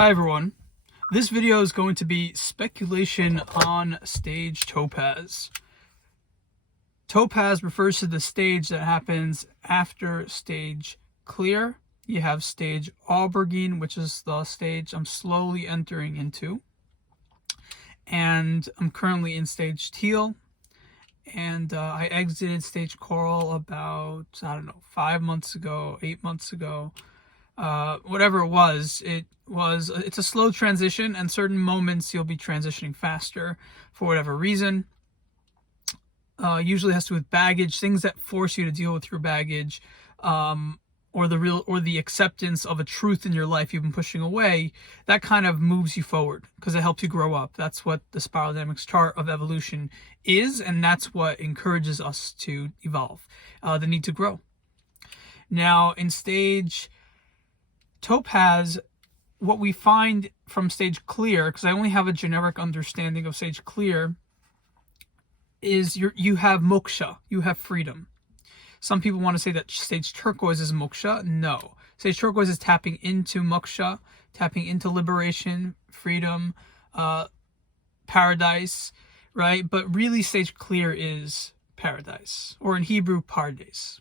Hi everyone. This video is going to be speculation on stage Topaz. Topaz refers to the stage that happens after stage clear. You have stage Aubergine, which is the stage I'm slowly entering into. And I'm currently in stage Teal. And I exited stage Coral about, 5 months ago, 8 months ago. Whatever it was, it's a slow transition, and certain moments you'll be transitioning faster for whatever reason. Usually has to do with baggage, things that force you to deal with your baggage, or the acceptance of a truth in your life you've been pushing away. That kind of moves you forward because it helps you grow up. That's what the spiral dynamics chart of evolution is, and that's what encourages us to evolve, the need to grow. Now, in stage Topaz, what we find from stage clear, because I only have a generic understanding of stage clear, is you have moksha, you have freedom. Some people want to say that stage turquoise is moksha. No. Stage turquoise is tapping into moksha, tapping into liberation, freedom, paradise, right? But really stage clear is paradise, or in Hebrew, pardes.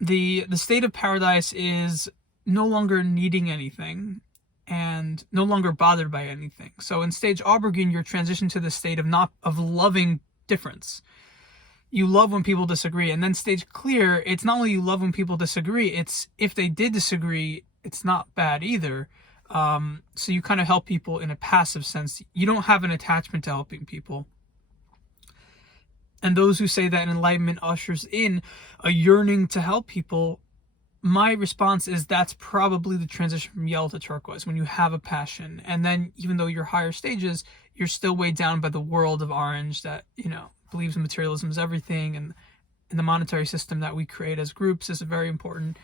The state of paradise is no longer needing anything and no longer bothered by anything. So in stage Aubergine, you're transitioned to the state of loving difference. You love when people disagree. And then stage clear, it's not only you love when people disagree, it's if they did disagree, it's not bad either. So you kind of help people in a passive sense. You don't have an attachment to helping people. And those who say that enlightenment ushers in a yearning to help people, my response is that's probably the transition from yellow to turquoise, when you have a passion. And then even though you're higher stages, you're still weighed down by the world of orange that, believes in materialism is everything, and the monetary system that we create as groups is very important.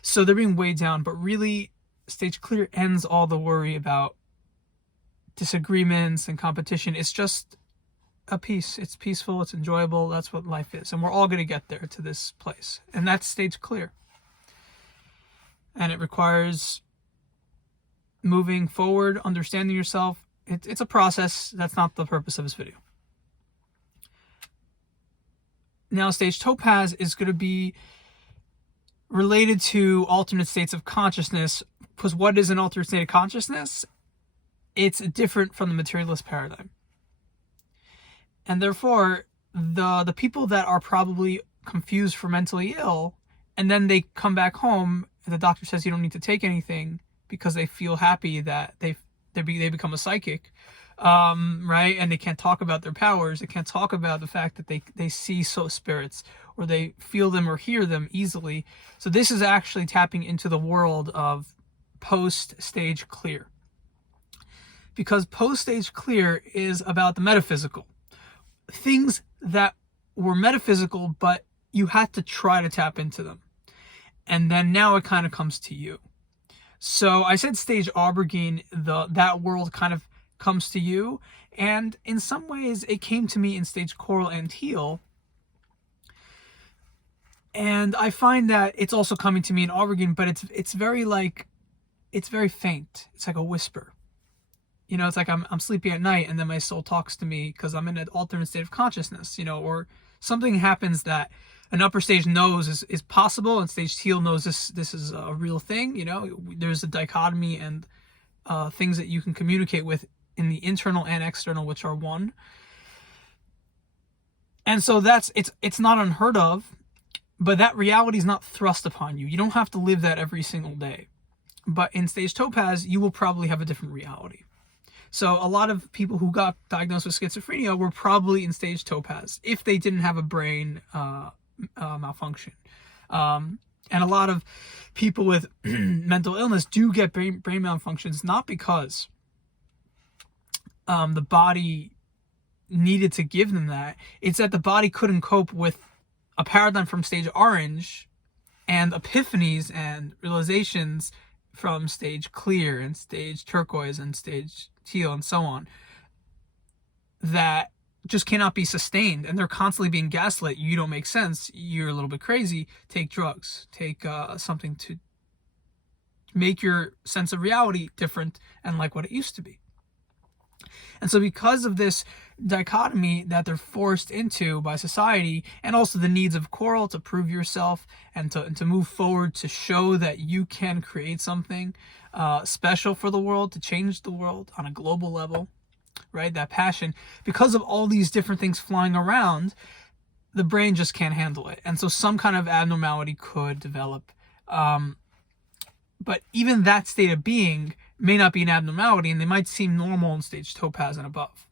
So they're being weighed down, but really stage clear ends all the worry about disagreements and competition. It's just a peace. It's peaceful, it's enjoyable. That's what life is, and we're all going to get there to this place, and that's stage clear. And it requires moving forward, understanding yourself. It's a process. That's not the purpose of this video. Now, stage Topaz is going to be related to alternate states of consciousness, because what is an alternate state of consciousness? It's different from the materialist paradigm. And therefore, the people that are probably confused for mentally ill, and then they come back home, and the doctor says you don't need to take anything because they feel happy that they become a psychic, right? And they can't talk about their powers. They can't talk about the fact that they see spirits, or they feel them or hear them easily. So this is actually tapping into the world of post-stage clear. Because post-stage clear is about the metaphysical. Things that were metaphysical, but you had to try to tap into them. And then now it kind of comes to you. So I said stage Aubergine, that world kind of comes to you. And in some ways, it came to me in stage Coral and Teal. And I find that it's also coming to me in Aubergine, but it's very faint. It's like a whisper. It's like I'm sleeping at night, and then my soul talks to me because I'm in an alternate state of consciousness, or something happens that an upper stage knows is possible, and stage Teal knows this is a real thing. There's a dichotomy and things that you can communicate with in the internal and external, which are one. And so it's not unheard of, but that reality is not thrust upon you. You don't have to live that every single day. But in stage Topaz, you will probably have a different reality. So a lot of people who got diagnosed with schizophrenia were probably in stage Topaz if they didn't have a brain malfunction. And a lot of people with mental illness do get brain malfunctions, not because the body needed to give them that. It's that the body couldn't cope with a paradigm from stage orange and epiphanies and realizations from stage clear and stage turquoise and stage Teal and so on, that just cannot be sustained, and they're constantly being gaslit. You don't make sense, you're a little bit crazy, take drugs, take something to make your sense of reality different and like what it used to be. And so because of this dichotomy that they're forced into by society, and also the needs of coral to prove yourself and to move forward, to show that you can create something special for the world, to change the world on a global level, right? That passion, because of all these different things flying around, the brain just can't handle it. And so some kind of abnormality could develop. But even that state of being may not be an abnormality, and they might seem normal in stage Topaz and above.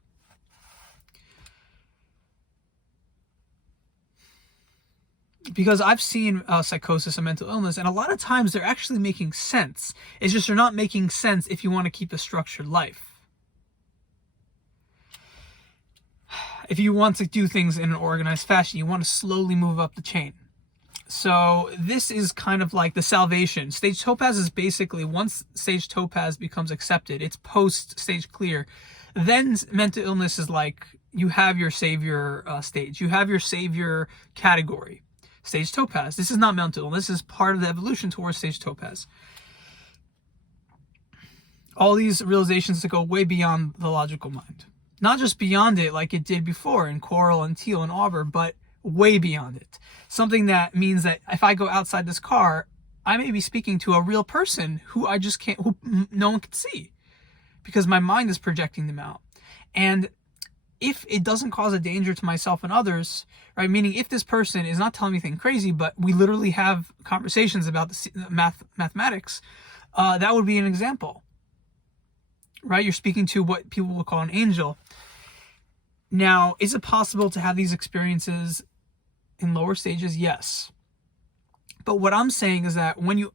Because I've seen psychosis and mental illness, and a lot of times they're actually making sense. It's just they're not making sense if you want to keep a structured life. If you want to do things in an organized fashion, you want to slowly move up the chain. So this is kind of like the salvation. Stage Topaz is basically, once stage Topaz becomes accepted, it's post-stage clear. Then mental illness is like, you have your savior stage. You have your savior category. Stage Topaz. This is not mental illness. This is part of the evolution towards stage Topaz. All these realizations that go way beyond the logical mind. Not just beyond it like it did before in Coral and Teal and Auber, but way beyond it. Something that means that if I go outside this car, I may be speaking to a real person who I just can't, who no one can see, because my mind is projecting them out. And if it doesn't cause a danger to myself and others, right? Meaning if this person is not telling me anything crazy, but we literally have conversations about the mathematics, that would be an example, right? You're speaking to what people will call an angel. Now, is it possible to have these experiences in lower stages? Yes. But what I'm saying is that when you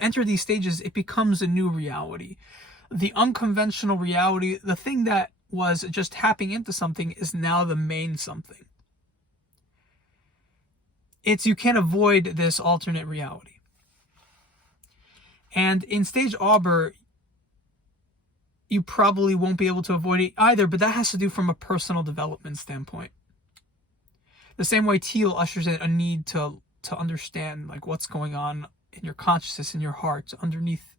enter these stages, it becomes a new reality. The unconventional reality, the thing that was just tapping into something, is now the main something. You can't avoid this alternate reality. And in stage Auber, you probably won't be able to avoid it either, but that has to do from a personal development standpoint. The same way Teal ushers in a need to understand like what's going on in your consciousness, in your heart, underneath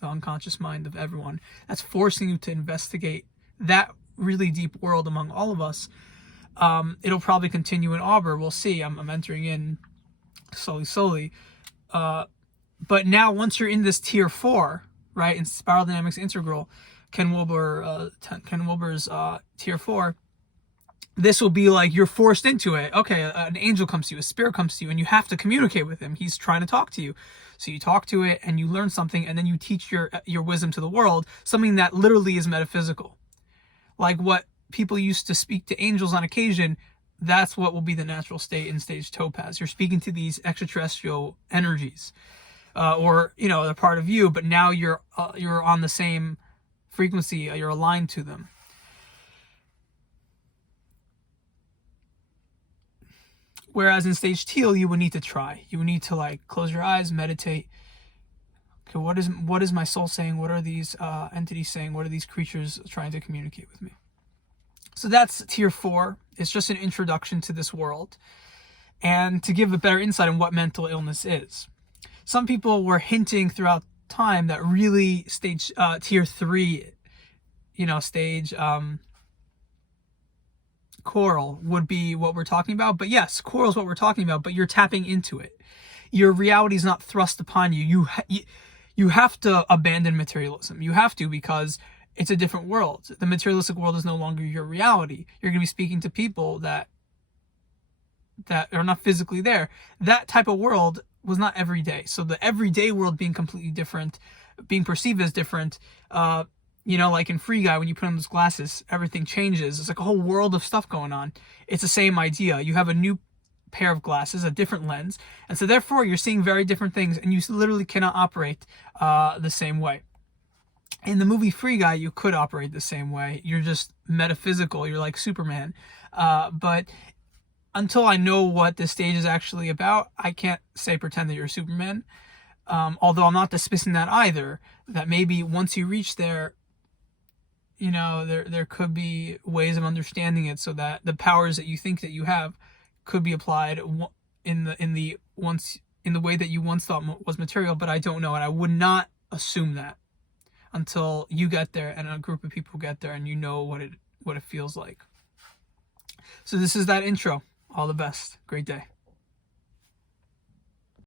the unconscious mind of everyone. That's forcing you to investigate that really deep world among all of us. It'll probably continue in Auber. We'll see. I'm entering in slowly. But now once you're in this tier 4, right, in spiral dynamics integral, Ken Wilber's tier 4, this will be like you're forced into it. Okay, an angel comes to you, a spirit comes to you, and you have to communicate with him. He's trying to talk to you. So you talk to it and you learn something, and then you teach your wisdom to the world, something that literally is metaphysical. Like what people used to speak to angels on occasion, that's what will be the natural state in stage Topaz. You're speaking to these extraterrestrial energies, or they're part of you, but now you're on the same frequency, you're aligned to them. Whereas in stage Teal, you would need to try. You would need to like close your eyes, meditate. Okay, what is my soul saying? What are these entities saying? What are these creatures trying to communicate with me? So that's tier 4. It's just an introduction to this world, and to give a better insight on what mental illness is. Some people were hinting throughout time that really stage tier 3, stage Coral would be what we're talking about. But yes, Coral is what we're talking about, but you're tapping into it. Your reality is not thrust upon you. You have to abandon materialism. You have to, because it's a different world. The materialistic world is no longer your reality. You're going to be speaking to people that are not physically there. That type of world was not every day. So the everyday world being completely different, being perceived as different, like in Free Guy, when you put on those glasses, everything changes. It's like a whole world of stuff going on. It's the same idea. You have a new pair of glasses, a different lens, and so therefore you're seeing very different things, and you literally cannot operate the same way. In the movie Free Guy, you could operate the same way. You're just metaphysical. You're like Superman. But until I know what this stage is actually about, I can't pretend that you're Superman. Although I'm not dismissing that either. That maybe once you reach there, there could be ways of understanding it so that the powers that you think that you have could be applied in the once in the way that you once thought was material, but I don't know, and I would not assume that until you get there and a group of people get there and you know what it feels like. So this is that intro. All the best. Great day.